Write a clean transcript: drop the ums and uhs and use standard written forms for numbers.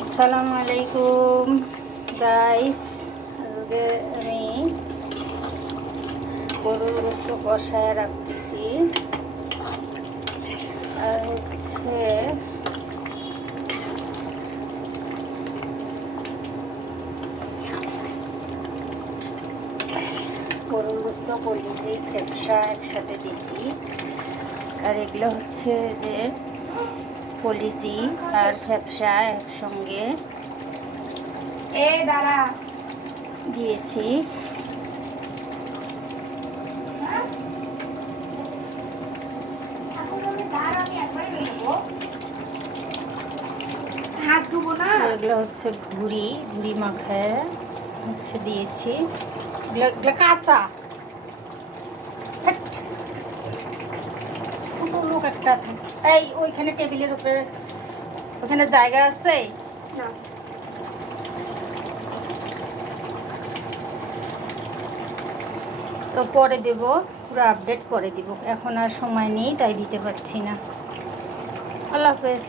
আসসালামু আলাইকুম গাইস, আজকে আমি গরুর গোস্ত কষায় রাখতেছি। আর হচ্ছে গরুর গোস্ত কলিজি খেপসা একসাথে দিছি। আর এগুলো হচ্ছে যে কলিজি আর খেপসা একসঙ্গে দিয়েছি। এগুলো হচ্ছে ভুড়ি মাখায় হচ্ছে দিয়েছি। এগুলো কাঁচা। ছোট লোক একটা, এই ওইখানে টেবিলের উপরে ওখানে জায়গা আছে না? তো পরে দেব, পুরো আপডেট পরে দিব, এখন আর সময় নেই তাই দিতে পারছি না। আল্লাহ হাফেজ।